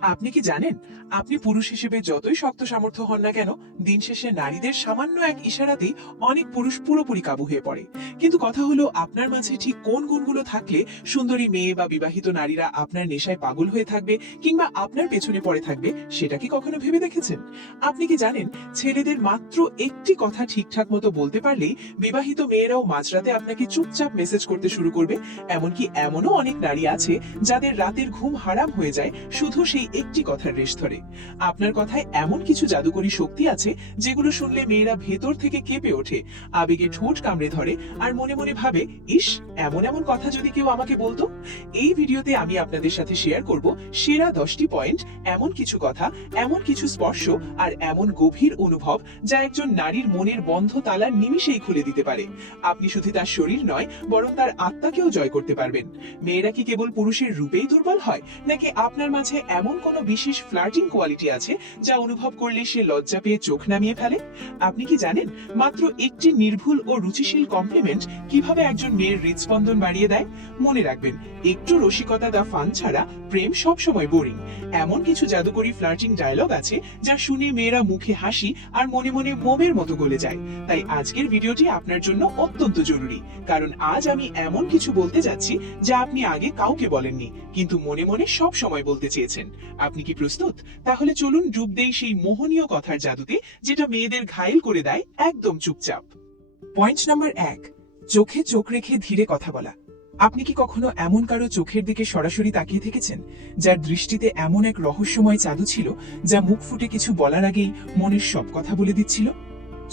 আপনি কি জানেন, আপনি পুরুষ হিসেবে যতই শক্ত সামর্থ্য হন না কেন, দিন শেষে নারীদের সামান্য এক ইশারাতেই অনেক পুরুষ পুরোপুরি কাবু হয়ে পড়ে। কিন্তু কথা হলো, আপনার মাঝে ঠিক কোন গুণগুলো থাকলে সুন্দরী মেয়ে বা বিবাহিত নারীরা আপনার নেশায় পাগল হয়ে থাকবে কিংবা আপনার পেছনে পড়ে থাকবে, সেটা কি কখনো ভেবে দেখেছেন? আপনি কি জানেন, ছেলেদের মাত্র একটি কথা ঠিকঠাক মতো বলতে পারলেই বিবাহিত মেয়েরাও মাঝরাতে আপনাকে চুপচাপ মেসেজ করতে শুরু করবে। এমনকি এমনও অনেক নারী আছে যাদের রাতের ঘুম হারাম হয়ে যায় শুধু সেই একটি কথার রেশ ধরে। আপনার কথায় এমন কিছু জাদুকরী শক্তি আছে যেগুলো শুনলে মেয়েরা ভেতর থেকে কেঁপে ওঠে, আবেগে ঠোঁট কামড়ে ধরে আর মনে মনে ভাবে, ইস, এমন এমন কথা যদি কেউ আমাকে বলতো। এই ভিডিওতে আমি আপনাদের সাথে শেয়ার করব সেরা 10টি পয়েন্ট, এমন কিছু কথা, এমন কিছু স্পর্শ আর এমন গভীর অনুভব যা একজন নারীর মনের বন্ধ তালা নিমিষেই খুলে দিতে পারে। আপনি শুধু তার শরীর নয়, বরং তার আত্মাকেও জয় করতে পারবেন। মেয়েরা কি কেবল পুরুষের রূপেই দুর্বল হয়, নাকি আপনার মাঝে এমন কোনো বিশেষ ফ্লার্টিং কোয়ালিটি আছে যা অনুভব করলে সে লজ্জা পেয়ে চোখ নামিয়ে ফেলে? আপনি কি জানেন, মাত্র একটি নির্ভুল ও রুচিশীল কমপ্লিমেন্ট কিভাবে একজন মেয়ের হৃদস্পন্দন বাড়িয়ে দেয়? মনে রাখবেন, একটু রসিকতা দা ফান ছাড়া প্রেম সব সময় বোরিং। এমন কিছু জাদুকরী ফ্লার্টিং ডায়লগ আছে যা শুনে মেয়েরা মুখে হাসি আর মনে মনে মোমের মতো গলে যায়। তাই আজকের ভিডিওটি আপনার জন্য অত্যন্ত জরুরি, কারণ আজ আমি এমন কিছু বলতে যাচ্ছি যা আপনি আগে কাউকে বলেননি, কিন্তু মনে মনে সব সময় বলতে চেয়েছেন। আপনি কি প্রস্তুত? তাহলে চলুন ডুব দেই সেই মোহনীয় কথার জাদুতে, যেটা মেয়েদের ঘায়েল করে দেয় একদম চুপচাপ। পয়েন্ট নাম্বার 1, চোখে চোখ রেখে ধীরে কথা বলা। আপনি কি কখনো এমন কারো চোখের দিকে সরাসরি তাকিয়ে থেকেছেন, যার দৃষ্টিতে এমন এক রহস্যময় জাদু ছিল যা মুখ ফুটে কিছু বলার আগেই মনের সব কথা বলে দিচ্ছিল?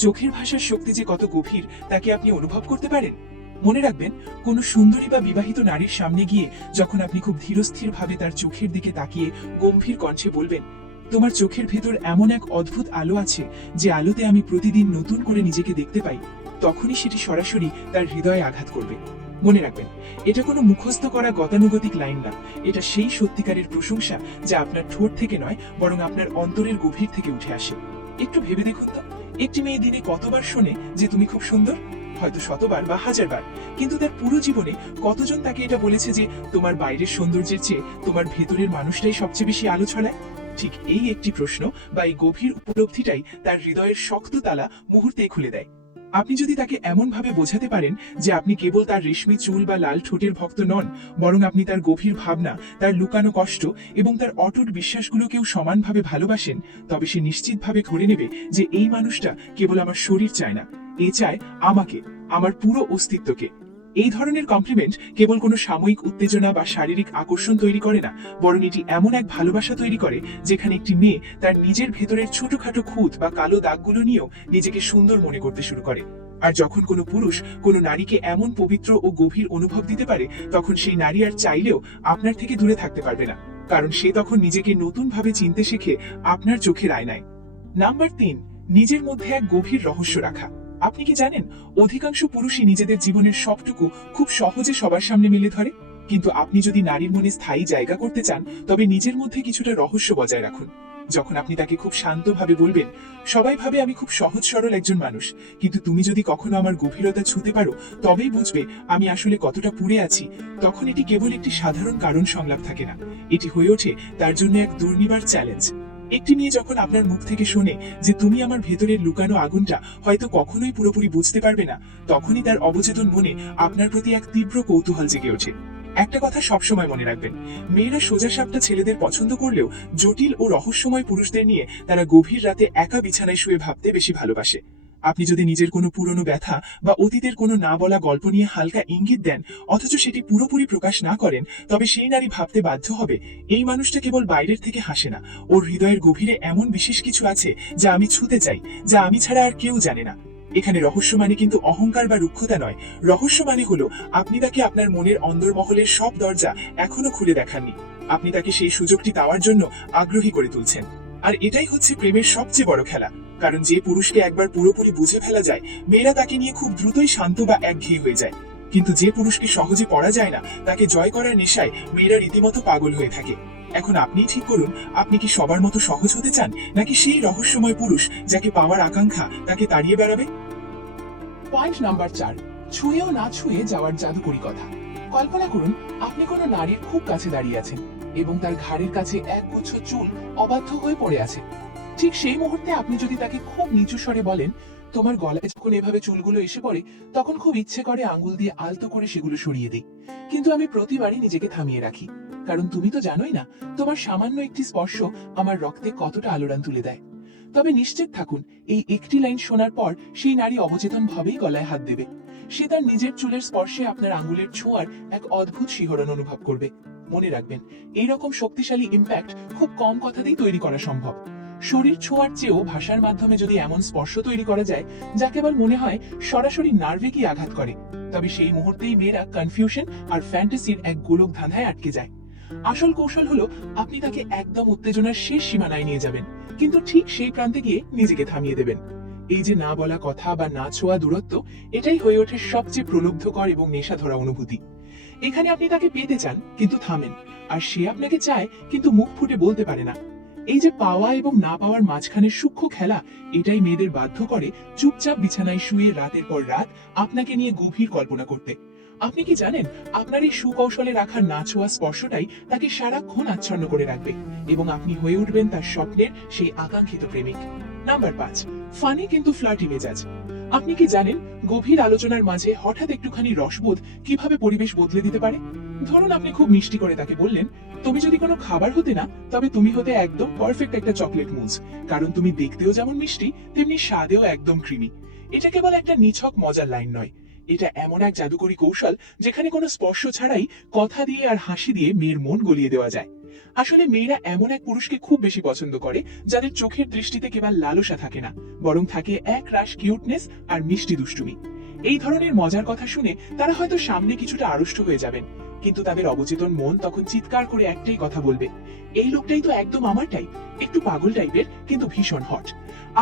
চোখের ভাষার শক্তি যে কত গভীর তা কি আপনি অনুভব করতে পারেন? মনে রাখবেন, কোনো সুন্দরী বা বিবাহিত নারীর সামনে গিয়ে যখন আপনি খুব ধীরস্থির ভাবে তার চোখের দিকে তাকিয়ে গম্ভীর কণ্ঠে বলবেন, তোমার চোখের ভেতর এমন এক অদ্ভুত আলো আছে যে আলোতে আমি প্রতিদিন নতুন করে নিজেকে দেখতে পাই, তখনই সেটি সরাসরি তার হৃদয়ে আঘাত করবে। মনে রাখবেন, এটা কোনো মুখস্থ করা গতানুগতিক লাইন না, এটা সেই সত্যিকারের প্রশংসা যা আপনার ঠোঁট থেকে নয়, বরং আপনার অন্তরের গভীর থেকে উঠে আসে। একটু ভেবে দেখুন তো, একটি মেয়ে দিনে কতবার শোনে যে তুমি খুব সুন্দর? হয়তো শতবার বা হাজারবার, কিন্তু তার পুরো জীবনে কতজন তাকে এটা বলেছে যে তোমার বাইরের সৌন্দর্যের চেয়ে তোমার ভেতরের মানুষটাই সবচেয়ে বেশি আলো ছড়ায়? ঠিক এই একটি প্রশ্ন বা এই গভীর উপলব্ধিটাই তার হৃদয়ের শক্ত তালা মুহূর্তেই খুলে দেয়। আপনি যদি তাকে এমন ভাবে বোঝাতে পারেন যে আপনি কেবল তার রেশমি চুল বা লাল ঠোঁটের ভক্ত নন, বরং আপনি তার গভীর ভাবনা, তার লুকানো কষ্ট এবং তার অটুট বিশ্বাসগুলোকেও সমানভাবে ভালোবাসেন, তবে সে নিশ্চিতভাবে ধরে নেবে যে এই মানুষটা কেবল আমার শরীর চায় না, এ চায় আমাকে, আমার পুরো অস্তিত্বকে। এই ধরনের কমপ্লিমেন্ট কেবল কোনো সাময়িক উত্তেজনা বা শারীরিক আকর্ষণ তৈরি করে না, বরং এটি এমন এক ভালোবাসা তৈরি করে যেখানে একটি মেয়ে তার নিজের ভেতরের ছোটখাটো খুঁত বা কালো দাগগুলো নিয়েও নিজেকে সুন্দর মনে করতে শুরু করে। আর যখন কোনো পুরুষ কোনো নারীকে এমন পবিত্র ও গভীর অনুভব দিতে পারে, তখন সেই নারী আর চাইলেও আপনার থেকে দূরে থাকতে পারবে না, কারণ সে তখন নিজেকে নতুন ভাবে চিনতে শেখে আপনার চোখের আয়নায়। নাম্বার 3, নিজের মধ্যে এক গভীর রহস্য রাখা। আপনি কি জানেন, অধিকাংশ পুরুষই নিজেদের জীবনের সবটুকু খুব সহজে সবার সামনে মেলে ধরে, কিন্তু আপনি যদি নারীর মনে স্থায়ী জায়গা করতে চান, তবে নিজের মধ্যে কিছুটা রহস্য বজায় রাখুন। যখন আপনি তাকে খুব শান্তভাবে বলবেন, সবাই ভাবে আমি খুব সহজ সরল একজন মানুষ, কিন্তু তুমি যদি কখনো আমার গভীরতা ছুঁতে পারো, তবেই বুঝবে আমি আসলে কতটা পুড়ে আছি, তখন এটি কেবল একটি সাধারণ কারণ সংলাপ থাকে না, এটি হয়ে ওঠে তার জন্য এক দুর্নিবার চ্যালেঞ্জ। একটি মেয়ে যখন আপনার মুখ থেকে শোনে যে তুমি আমার ভেতরের লুকানো আগুনটা হয়তো কখনোই পুরোপুরি বুঝতে পারবে না, তখনই তার অবচেতন মনে আপনার প্রতি এক তীব্র কৌতূহল জেগে ওঠে। একটা কথা সবসময় মনে রাখবেন, মেয়েরা সোজাসাপটা ছেলেদের পছন্দ করলেও জটিল ও রহস্যময় পুরুষদের নিয়ে তারা গভীর রাতে একা বিছানায় শুয়ে ভাবতে বেশি ভালোবাসে। আপনি যদি নিজের কোনো পুরনো ব্যথা বা অতীতের কোনো না বলা গল্প নিয়ে হালকা ইঙ্গিত দেন, অথচ সেটি পুরোপুরি প্রকাশ না করেন, তবে সেই নারী ভাবতে বাধ্য হবে, এই মানুষটা কেবল বাইরের থেকে হাসে না, ওর হৃদয়ের গভীরে এমন বিশেষ কিছু আছে যা আমি ছুঁতে চাই, যা আমি ছাড়া আর কেউ জানে না। এখানে রহস্য মানে কিন্তু অহংকার বা রুক্ষতা নয়, রহস্য মানে হলো আপনি তাকে আপনার মনের অন্দরমহলের সব দরজা এখনো খুলে দেখাননি, আপনি তাকে সেই সুযোগটি দেওয়ার জন্য আগ্রহী করে তুলছেন। আর এটাই হচ্ছে প্রেমের সবচেয়ে বড় খেলা, কারণ যে পুরুষকে একবার পুরোপুরি বুঝে ফেলা যায়, মেয়েরা তাকে নিয়ে খুব দ্রুতই শান্ত বা একঘেয়ে হয়ে যায়, কিন্তু যে পুরুষকে সহজে পড়া যায় না, তাকে জয় করার নেশায় মেয়েরা রীতিমতো পাগল হয়ে থাকে। এখন আপনিই ঠিক করুন, আপনি কি সবার মতো সহজ হতে চান, নাকি সেই রহস্যময় পুরুষ যাকে পাওয়ার আকাঙ্ক্ষা তাকে তাড়িয়ে বেড়াবে? পয়েন্ট নাম্বার 4, ছুঁয়েও না ছুঁয়ে যাওয়ার জাদুকরী কথা। কল্পনা করুন, আপনি কোনো নারীর খুব কাছে দাঁড়িয়ে আছেন, এবং তার ঘাড়ের কাছে একগুচ্ছ চুল অবাধ্য হয়ে পড়ে আছে। ঠিক সেই মুহূর্তে আপনি যদি তাকে খুব নিচু স্বরে বলেন, তোমার গলায় যখন এভাবে চুলগুলো এসে পড়ে তখন খুব ইচ্ছে করে আঙ্গুল দিয়ে আলতো করে সেগুলো সরিয়ে দিই, কিন্তু আমি প্রতিবারই নিজেকে থামিয়ে রাখি, কারণ তুমি তো জানোই না তোমার সামান্য একটি স্পর্শ আমার রক্তে কতটা আলোড়ন তুলে দেয়। তবে নিশ্চিত থাকুন, এই একটি লাইন শোনার পর সেই নারী অবচেতন ভাবেই গলায় হাত দেবে। সে তার নিজের চুলের স্পর্শে আপনার আঙ্গুলের ছোঁয়ার এক অদ্ভুত শিহরণ অনুভব করবে। মনে রাখবেন, এইরকম শক্তিশালী ইম্প্যাক্ট খুব কম কথাতেই তৈরি করা সম্ভব। শরীর ছোঁয়ার চেয়েও ভাষার মাধ্যমে যদি এমন স্পর্শ তৈরি করা যায় যা কেবল মনে হয় সরাসরি নার্ভে কি আঘাত করে, তবে সেই মুহূর্তেই মেয়েরা কনফিউশন আর ফ্যান্টাসির এক গোলক ধাঁধায় আটকে যায়। আসল কৌশল হলো আপনি তাকে একদম উত্তেজনার শেষ সীমানায় নিয়ে যাবেন, কিন্তু ঠিক সেই প্রান্তে গিয়ে নিজেকে থামিয়ে দেবেন। এই যে না বলা কথা বা না ছোঁয়া দূরত্ব, এটাই হয়ে ওঠে সবচেয়ে প্রলুব্ধকর এবং নেশা ধরা অনুভূতি। এখানে আপনি তাকে পেতে চান কিন্তু থামেন, আর সে আপনাকে চায় কিন্তু মুখ ফুটে বলতে পারে না। এই যে পাওয়া এবং না পাওয়ার মাঝখানের সূক্ষ্ম খেলা, এটাই মেয়েদের বাধ্য করে চুপচাপ বিছানায় শুয়ে রাতের পর রাত আপনাকে নিয়ে গভীর কল্পনা করতে। আপনি কি জানেন, আপনার এই সুকৌশলে রাখার না ছোঁয়া স্পর্শটাই তাকে সারাক্ষণ আচ্ছন্ন করে রাখবে এবং আপনি হয়ে উঠবেন তার স্বপ্নের সেই আকাঙ্ক্ষিত প্রেমিক। নাম্বার 5, ফানি কিন্তু ফ্লার্টি মেজাজ। আপনি কি জানেন, গভীর আলোচনার মাঝে হঠাৎ একটুখানি রসবোধ কিভাবে পরিবেশ বদলে দিতে পারে? ধরুন আপনি খুব মিষ্টি করে তাকে বললেন, তুমি যদি কোনো খাবার হতে না তবে তুমি হতে একদম পারফেক্ট একটা চকলেট মুজ, কারণ তুমি দেখতেও যেমন মিষ্টি তেমনি স্বাদেও একদম ক্রিমি। এটা কেবল একটা নিছক মজার লাইন নয়, এটা এমন এক জাদুকরী কৌশল যেখানে কোনো স্পর্শ ছাড়াই কথা দিয়ে আর হাসি দিয়ে মেয়ের মন গলিয়ে দেওয়া যায়। আসলে মেয়েরা এমন এক পুরুষকে খুব বেশি পছন্দ করে যাদের চোখের দৃষ্টিতে কেবল লালসা থাকে না, বরং থাকে এক রাশ কিউটনেস আর মিষ্টি দুষ্টুমি। এই ধরনের মজার কথা শুনে তারা হয়তো সামনে কিছুটা আড়ষ্ট হয়ে যাবেন, কিন্তু তাদের অবচেতন মন তখন চিৎকার করে একটাই কথা বলবে, এই লোকটাই তো একদম আমার টাইপ, একটু পাগল টাইপের কিন্তু ভীষণ হট।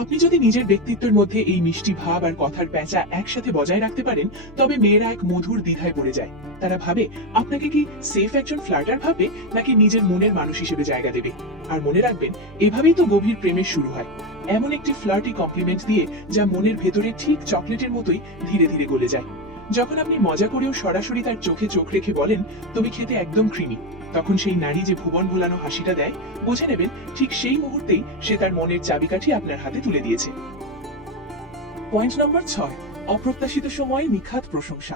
আপনি যদি নিজের ব্যক্তিত্বের মধ্যে এই মিষ্টি ভাব আর কথার প্যাঁচা একসাথে বজায় রাখতে পারেন, তবে মেয়েরা এক মধুর দ্বিধায় পড়ে যায়। তারা ভাবে আপনাকে কি সেফ একজন ফ্লার্টার ভাবে নাকি নিজের মনের মানুষ হিসেবে জায়গা দেবে। আর মনে রাখবেন, এভাবেই তো গভীর প্রেমের শুরু হয়, এমন একটি ফ্লার্টি কমপ্লিমেন্ট দিয়ে যা মনের ভেতরে ঠিক চকলেটের মতোই ধীরে ধীরে গলে যায়। যখন আপনি মজা করেও সরাসরি তার চোখে চোখ রেখে বলেন, তুমি খেতে একদম ক্রিমি, তখন সেই নারী যে ভুবন ভোলানো হাসিটা দেয়, বুঝে নেবেন ঠিক সেই মুহূর্তেই সে তার মনের চাবিকাঠি আপনার হাতে তুলে দিয়েছে। পয়েন্ট নাম্বার 6, অপ্রত্যাশিত সময়ে নিখাত প্রশংসা।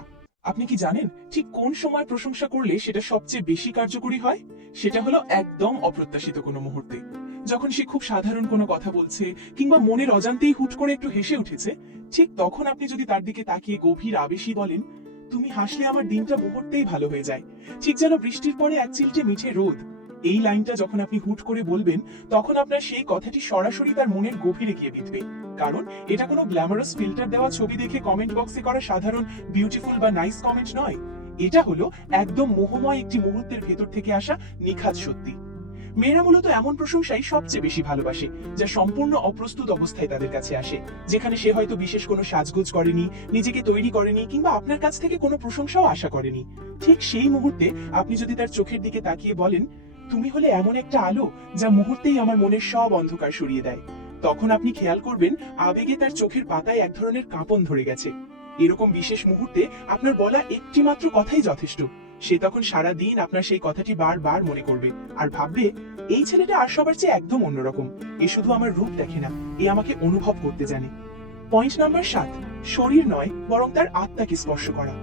আপনি কি জানেন ঠিক কোন সময় প্রশংসা করলে সেটা সবচেয়ে বেশি কার্যকরী হয়? সেটা হলো একদম অপ্রত্যাশিত কোনো মুহূর্তে, যখন সে খুব সাধারণ কোনো কথা বলছে কিংবা মনের অজান্তেই হুট করে একটু হেসে উঠেছে, ঠিক তখন আপনি যদি তার দিকে তাকিয়ে গভীর আবেশী বলেন, তুমি হাসলে আমার দিনটা মুহূর্তেই ভালো হয়ে যায়, ঠিক যেন বৃষ্টির পরে এক চিলটে মিঠে রোদ। এই লাইনটা যখন আপনি হুট করে বলবেন, তখন আপনার সেই কথাটি সরাসরি তার মনের গভীরে গিয়ে বিঁধবে, কারণ এটা কোনো গ্ল্যামারাস ফিল্টার দেওয়া ছবি দেখে কমেন্ট বক্সে করা সাধারণ বিউটিফুল বা নাইস কমেন্ট নয়। এটা হলো একদম মোহময় একটি মুহূর্তের ভেতর থেকে আসা নিখাত সত্যি। মেয়েরা মূলত এমন প্রশংসাই সবচেয়ে বেশি ভালোবাসে, যা সম্পূর্ণ অপ্রস্তুত অবস্থায় তাদের কাছে আসে, যেখানে সে হয়তো বিশেষ কোনো সাজগোজ করেনি, নিজেকে তৈরি করেনি কিংবা আপনার কাছ থেকে কোনো প্রশংসাও আশা করেনি। ঠিক সেই মুহূর্তে আপনি যদি তার চোখের দিকে তাকিয়ে বলেন, তুমি হলে এমন একটা আলো যা মুহূর্তেই আমার মনের সব অন্ধকার সরিয়ে দেয়, তখন আপনি খেয়াল করবেন আবেগে তার চোখের পাতায় এক ধরনের কাঁপন ধরে গেছে। এরকম বিশেষ মুহূর্তে আপনার বলা একটি মাত্র কথাই যথেষ্ট। সে তখন সারা দিন আপনার সেই কথাটি বারবার মনে করবে আর ভাববে, এই ছেলেটা আর সবার চেয়ে একদম অন্যরকম, এ শুধু আমার রূপ দেখে না, এ আমাকে অনুভব করতে জানে। পয়েন্ট নাম্বার 7, শরীর নয় বরং তার আত্মাকে স্পর্শ করা।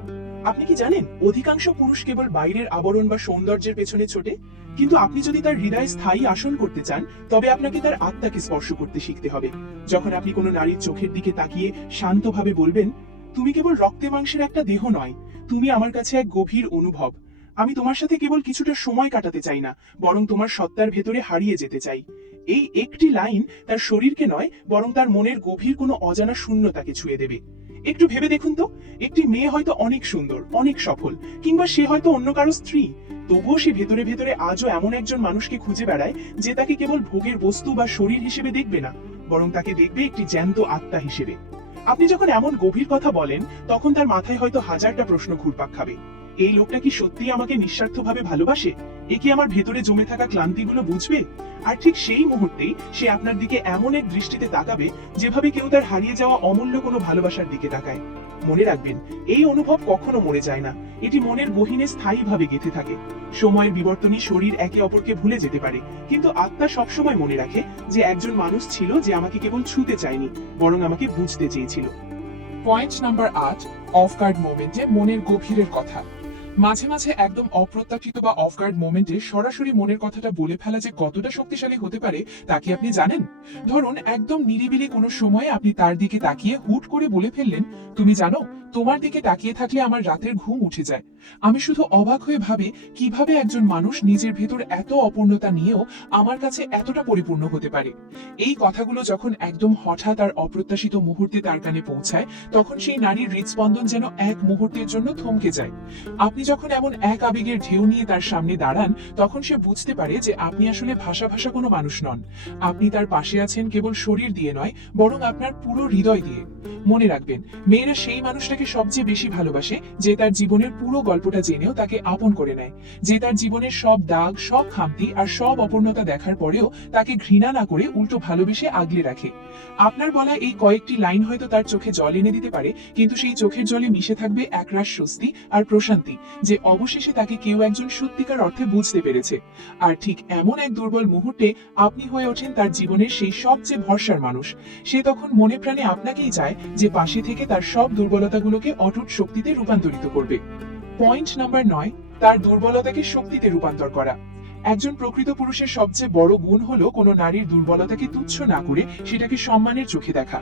আপনি কি জানেন, অধিকাংশ পুরুষ কেবল বাইরের আবরণ বা সৌন্দর্যের পেছনে ছোটে, কিন্তু আপনি যদি তার হৃদয়ে স্থায়ী আসন করতে চান, তবে আপনাকে তার আত্মাকে স্পর্শ করতে শিখতে হবে। যখন আপনি কোনো নারীর চোখের দিকে তাকিয়ে শান্তভাবে বলবেন, তুমি কেবল রক্তে মাংসের একটা দেহ নয়, তুমি আমার কাছে এক গভীর অনুভব, আমি তোমার সাথে কেবল কিছুটা সময় কাটাতে চাই না, বরং তোমার সত্তার ভেতরে হারিয়ে যেতে চাই। এই একটি লাইন তার শরীরকে নয় বরং তার মনের গভীর কোনো অজানা শূন্যতাকে ছুঁয়ে দেবে। একটু ভেবে দেখুন তো, একটি মেয়ে হয়তো অনেক সুন্দর, অনেক সফল, কিংবা সে হয়তো অন্য কারো স্ত্রী, তবুও সে ভেতরে ভেতরে আজও এমন একজন মানুষকে খুঁজে বেড়ায় যে তাকে কেবল ভোগের বস্তু বা শরীর হিসেবে দেখবে না, বরং তাকে দেখবে একটি জ্যান্ত আত্মা হিসেবে। আপনি যখন এমন গভীর কথা বলেন, তখন তার মাথায় হয়তো হাজারটা প্রশ্ন ঘুরপাক খাবে। এই লোকটা কি সত্যি আমাকে নিঃস্বার্থভাবে ভালোবাসে? এ কি আমার ভেতরে জমে থাকা ক্লান্তিগুলো বুঝবে? আর ঠিক সেই মুহূর্তেই সে আপনার দিকে এমন এক দৃষ্টিতে তাকাবে যেভাবে কেউ তার হারিয়ে যাওয়া অমূল্য কোনো ভালোবাসার দিকে তাকায়। মনে রাখবেন, এই অনুভব কখনো মরে যায় না, এটি মনের গহীনে স্থায়ীভাবে গেঁথে থাকে। সময়ের বিবর্তনে শরীর একে অপরকে ভুলে যেতে পারে, কিন্তু আত্মা সবসময় মনে রাখে যে একজন মানুষ ছিল যে আমাকে কেবল ছুঁতে চায়নি, বরং আমাকে বুঝতে চেয়েছিল। পয়েন্ট নাম্বার 8, অফ গার্ড মোমেন্টে মনের গভীরের কথা। মাঝে মাঝে একদম অপ্রত্যাশিত বা অফ গার্ড মোমেন্টে সরাসরি মনের কথাটা বলে ফেলা যে কতটা শক্তিশালী হতে পারে তা কি আপনি জানেন? ধরুন একদম নিরিবিলি কোনো সময়ে আপনি তার দিকে তাকিয়ে হুট করে বলে ফেললেন, তুমি জানো, তোমার দিকে তাকিয়ে থাকলে আমার রাতের ঘুম উঠে যায়। আমি শুধু অবাক হয়ে ভাবি কিভাবে একজন মানুষ নিজের ভেতর এত অপূর্ণতা নিয়েও আমার কাছে এতটা পরিপূর্ণ হতে পারে। এই কথাগুলো যখন একদম হঠাৎ আর অপ্রত্যাশিত মুহূর্তে তার কানে পৌঁছায়, তখন সেই নারীর হৃদস্পন্দন যেন এক মুহূর্তের জন্য থমকে যায়। আপনি যখন এমন এক আবেগের ঢেউ নিয়ে তার সামনে দাঁড়ান, তখন সে বুঝতে পারে যে আপনি আসলে ভাষা ভাষা কোনো মানুষ নন। আপনি তার পাশে আছেন কেবল শরীর দিয়ে নয়, বরং আপনার পুরো হৃদয় দিয়ে। মনে রাখবেন, মেয়েরা সেই মানুষটাকে সবচেয়ে বেশি ভালোবাসে যে তার জীবনের পুরো গল্পটা জেনেও তাকে আপন করে নেয়, যে তার জীবনের সব দাগ, সব খামতি আর সব অপূর্ণতা দেখার পরেও তাকে ঘৃণা না করে উল্টো ভালোবেসে আগলে রাখে। আপনার বলা এই কয়েকটি লাইন হয়তো তার চোখে জল এনে দিতে পারে, কিন্তু সেই চোখের জলে মিশে থাকবে একরাশ স্বস্তি আর প্রশান্তি, যে অবশেষে তাকে কেউ একজন সত্যিকার অর্থে বুঝতে পেরেছে। আর ঠিক এমন এক দুর্বল মুহূর্তে আপনি হয়ে ওঠেন তার জীবনের সেই সবচেয়ে ভরসার মানুষ। সে তখন মনে প্রাণে আপনাকেই চায়, যে পাশে থেকে তার সব দুর্বলতাগুলোকে অটুট শক্তিতে রূপান্তরিত করবে। পয়েন্ট নাম্বার 9, তার দুর্বলতাকে শক্তিতে রূপান্তর করা। একজন প্রকৃত পুরুষের সবচেয়ে বড় গুণ হলো কোনো নারীর দুর্বলতাকে তুচ্ছ না করে সেটাকে সম্মানের চোখে দেখা।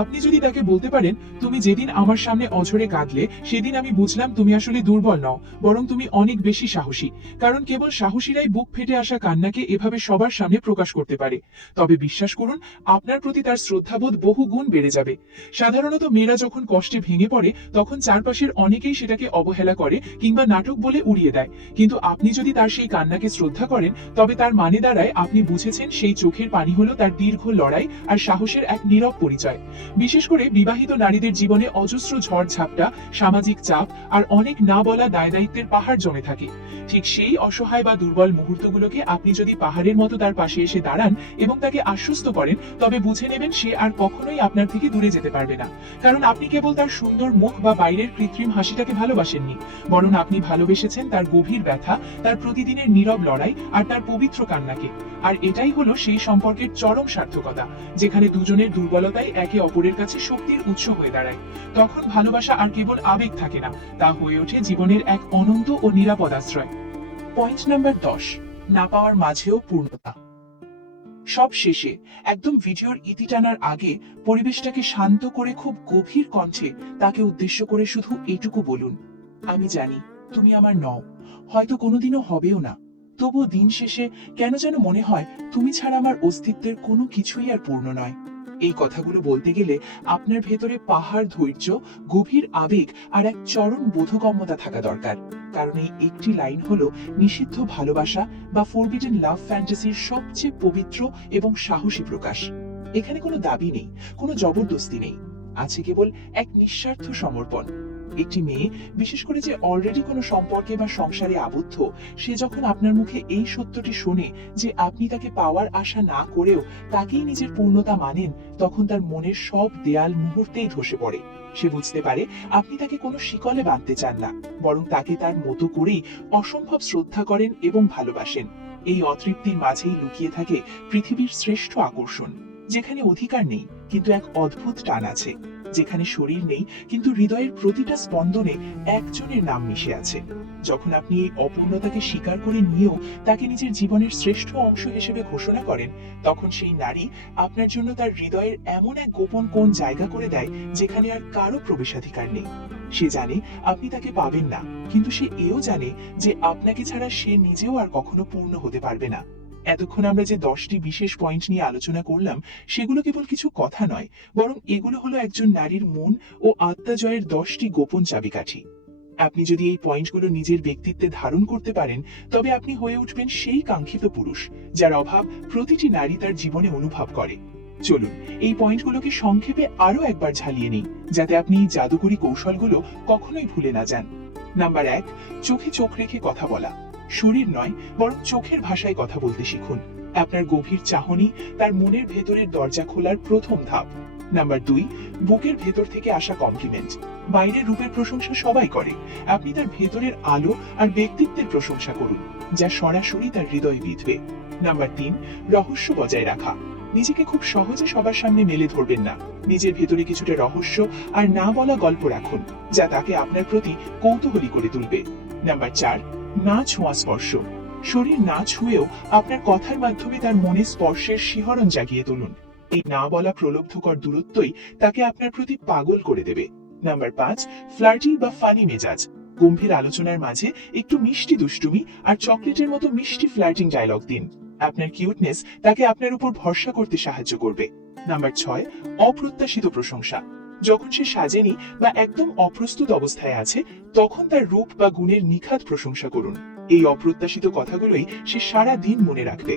আপনি যদি তাকে বলতে পারেন, তুমি যেদিন আমার সামনে অঝরে কাঁদলে সেদিন আমি বুঝলাম তুমি আসলে দুর্বল নও, বরং তুমি অনেক বেশি সাহসী। কারণ কেবল সাহসীরাই বুক ফেটে আসা কান্নাকে এভাবে সবার সামনে প্রকাশ করতে পারে। তবে বিশ্বাস করুন, আপনার প্রতি তার শ্রদ্ধাবোধ বহু গুণ বেড়ে যাবে। সাধারণত মেয়েরা যখন কষ্টে ভেঙে পড়ে, তখন চারপাশের অনেকেই সেটাকে অবহেলা করে কিংবা নাটক বলে উড়িয়ে দেয়, কিন্তু আপনি যদি তার সেই কান্নাকে শ্রদ্ধা করেন, তবে তার মানে দাঁড়ায় আপনি বুঝেছেন সেই চোখের পানি হলো তার দীর্ঘ লড়াই আর সাহসের এক নীরব পরিচয়। বিশেষ করে বিবাহিত নারীদের জীবনে অজস্র ঝড় ঝাপটা, সামাজিক চাপ আর অনেক না বলা দায় দায়িত্বের পাহাড় জমে থাকে। ঠিক সেই অসহায় বা দুর্বল মুহূর্তগুলোকে আপনি যদি পাহাড়ের মতো তার পাশে এসে দাঁড়ান এবং তাকে আশ্বস্ত করেন, তবে বুঝে নেবেন সে আর কখনোই আপনার থেকে দূরে যেতে পারবে না। কারণ আপনি কেবল তার সুন্দর মুখ বা বাইরের কৃত্রিম হাসিটাকে ভালোবাসেননি, বরং আপনি ভালোবেসেছেন তার গভীর ব্যথা, তার প্রতিদিনের নীরব লড়াই আর তার পবিত্র কান্নাকে। আর এটাই হলো সেই সম্পর্কের চরম সার্থকতা, যেখানে দুজনের দুর্বলতাই একে অপরের কাছে শক্তির উৎস হয়ে দাঁড়ায়। তখন ভালোবাসা আর কেবল আবেগ থাকে না, তা হয়ে ওঠে জীবনের এক অনন্ত ও নিরাপদ আশ্রয়। পয়েন্ট নাম্বার 10, না পাওয়ার মাঝেও পূর্ণতা। সব শেষে একদম ভিডিওর ইতি টানার আগে পরিবেশটাকে শান্ত করে খুব গভীর কণ্ঠে তাকে উদ্দেশ্য করে শুধু এটুকু বলুন, আমি জানি তুমি আমার নও, হয়তো কোনোদিনও হবেও না, তবুও দিন শেষে কেন যেন মনে হয় তুমি ছাড়া আমার অস্তিত্বের কোনো কিছুই আর পূর্ণ নয়। এই কথাগুলো বলতে গেলে আপনার ভেতরে পাহাড় ধৈর্য, গভীর আবেগ আর এক চরম বোধগম্যতা থাকা দরকার। কারণ এই একটি লাইন হলো নিষিদ্ধ ভালোবাসা বা ফরবিডেন লাভ ফ্যান্টাসির সবচেয়ে পবিত্র এবং সাহসী প্রকাশ। এখানে কোনো দাবি নেই, কোনো জবরদস্তি নেই, আছে কেবল এক নিঃস্বার্থ সমর্পণ। একটি মেয়ে, বিশেষ করে যে অলরেডি কোনো সম্পর্কে বা সংসারে আবদ্ধ, সে যখন আপনার মুখে এই সত্যটি শোনে যে আপনি তাকে পাওয়ার আশা না করেও তাকেই নিজের পূর্ণতা মানেন, তখন তার মনের সব দেয়াল মুহূর্তেই ধসে পড়ে। সে বুঝতে পারে আপনি তাকে কোনো শিকলে বাঁধতে চান না, বরং তাকে তার মতো করেই অসম্ভব শ্রদ্ধা করেন এবং ভালোবাসেন। এই অতৃপ্তির মাঝেই লুকিয়ে থাকে পৃথিবীর শ্রেষ্ঠ আকর্ষণ, যেখানে অধিকার নেই কিন্তু এক অদ্ভুত টান আছে, যেখানে শরীর নেই কিন্তু হৃদয়ের প্রতিটা স্পন্দনে একজনের নাম মিশে আছে। যখন আপনি এই অপূর্ণতাকে স্বীকার করে নিয়েও তাকে নিজের জীবনের শ্রেষ্ঠ অংশ হিসেবে ঘোষণা করেন, তখন সেই নারী আপনার জন্য তার হৃদয়ের এমন এক গোপন কোণ জায়গা করে দেয় যেখানে আর কারো প্রবেশাধিকার নেই। সে জানে আপনি তাকে পাবেন না, কিন্তু সে এও জানে যে আপনাকে ছাড়া সে নিজেও আর কখনো পূর্ণ হতে পারবে না। এতক্ষণ আমরা যে 10টি বিশেষ পয়েন্ট নিয়ে আলোচনা করলাম, সেগুলো কেবল কিছু কথা নয়, বরং এগুলো হলো একজন নারীর মন ও আত্মা জয়ের 10টি গোপন চাবিকাঠি। আপনি যদি এই পয়েন্টগুলো নিজের ব্যক্তিত্বে ধারণ করতে পারেন, তবে আপনি হয়ে উঠবেন সেই কাঙ্ক্ষিত পুরুষ যার অভাব প্রতিটি নারী তার জীবনে অনুভব করে। চলুন এই পয়েন্টগুলোকে সংক্ষেপে আরো একবার ঝালিয়ে নিই, যাতে আপনি এই জাদুকরী কৌশলগুলো কখনোই ভুলে না যান। নাম্বার 1, চোখে চোখ রেখে কথা বলা। শরীর নয়, বরং চোখের ভাষায় কথা বলতে শিখুন। আপনার গভীর চাহনি তার মনের ভেতরের দরজা খোলার প্রথম ধাপ। নাম্বার 2, বুকের ভেতর থেকে আসা কমপ্লিমেন্ট। বাইরের রূপের প্রশংসা সবাই করে, আপনি তার ভেতরের আলো আর ব্যক্তিত্বের প্রশংসা করুন, যা সরাসরি তার হৃদয়ে বিঁধবে। নাম্বার 3, রহস্য বজায় রাখা। নিজেকে খুব সহজে সবার সামনে মেলে ধরবেন না, নিজের ভেতরে কিছুটা রহস্য আর না বলা গল্প রাখুন, যা তাকে আপনার প্রতি কৌতূহলী করে তুলবে। নাম্বার 4, না ছোঁয়া স্পর্শ। শরীর না ছুঁয়েও আপনার কথার মাধ্যমে তার মনে স্পর্শের শিহরণ জাগিয়ে তুলুন। এই না বলা প্রলব্ধকর দূরত্বই তাকে আপনার প্রতি পাগল করে দেবে। নাম্বার 5, ফ্লার্টি বা ফানি মেজাজ। গম্ভীর আলোচনার মাঝে একটু মিষ্টি দুষ্টুমি আর চকলেটের মতো মিষ্টি ফ্লার্টিং ডায়লগ দিন। আপনার কিউটনেস তাকে আপনার উপর ভরসা করতে সাহায্য করবে। নাম্বার 6, অপ্রত্যাশিত প্রশংসা। যখন সে সাজেনি বা একদম অপ্রস্তুত অবস্থায় আছে, তখন তার রূপ বা গুণের নিখাত প্রশংসা করুন। এই অপ্রত্যাশিত কথাগুলোই সে সারা দিন মনে রাখবে।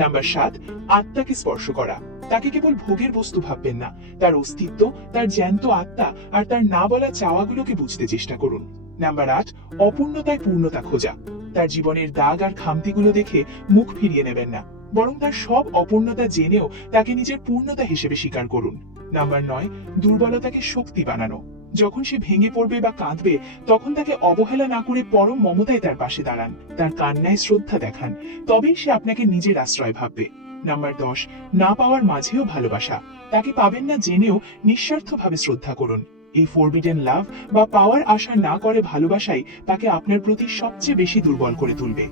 নাম্বার 7, আত্মাকে স্পর্শ করা। তাকে কেবল ভোগের বস্তু ভাববেন না, তার অস্তিত্ব, তার জ্যান্ত আত্মা আর তার না বলা চাওয়াগুলোকে বুঝতে চেষ্টা করুন। নাম্বার 8, অপূর্ণতায় পূর্ণতা খোঁজা। তার জীবনের দাগ আর খামতিগুলো দেখে মুখ ফিরিয়ে নেবেন না, বরং তার সব অপূর্ণতা জেনেও তাকে নিজের পূর্ণতা হিসেবে স্বীকার করুন। নাম্বার 9, দুর্বলতাকে শক্তি বানানো। যখন সে ভেঙে পড়বে বা কাঁদবে, তখন তাকে অবহেলা না করে পরম মমতায় তার পাশে দাঁড়ান, তার কান্নায় শ্রদ্ধা দেখান, তবেই সে আপনাকে নিজের আশ্রয় ভাববে। নাম্বার 10, না পাওয়ার মাঝেও ভালোবাসা। তাকে পাবেন না জেনেও নিঃস্বার্থভাবে শ্রদ্ধা করুন। এই ফরবিডেন লাভ বা পাওয়ার আশা না করে ভালোবাসাই তাকে আপনার প্রতি সবচেয়ে বেশি দুর্বল করে তুলবে।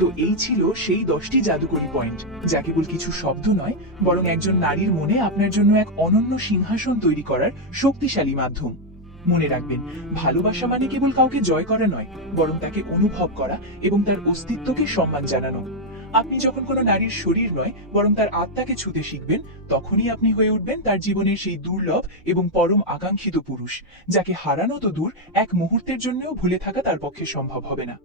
তো এই ছিল সেই 10টি জাদুকরী পয়েন্ট, যা কেবল কিছু শব্দ নয়, বরং একজন নারীর মনে আপনার জন্য এক অনন্য সিংহাসন তৈরি করার শক্তিশালী মাধ্যম। মনে রাখবেন, ভালোবাসা মানে কেবল কাউকে জয় করা নয়, বরং তাকে অনুভব করা এবং তার অস্তিত্বকে সম্মান জানানো। আপনি যখন কোনো নারীর শরীর নয়, বরং তার আত্মাকে ছুঁতে শিখবেন, তখনই আপনি হয়ে উঠবেন তার জীবনের সেই দুর্লভ এবং পরম আকাঙ্ক্ষিত পুরুষ, যাকে হারানো তো দূর, এক মুহূর্তের জন্যও ভুলে থাকা তার পক্ষে সম্ভব হবে না।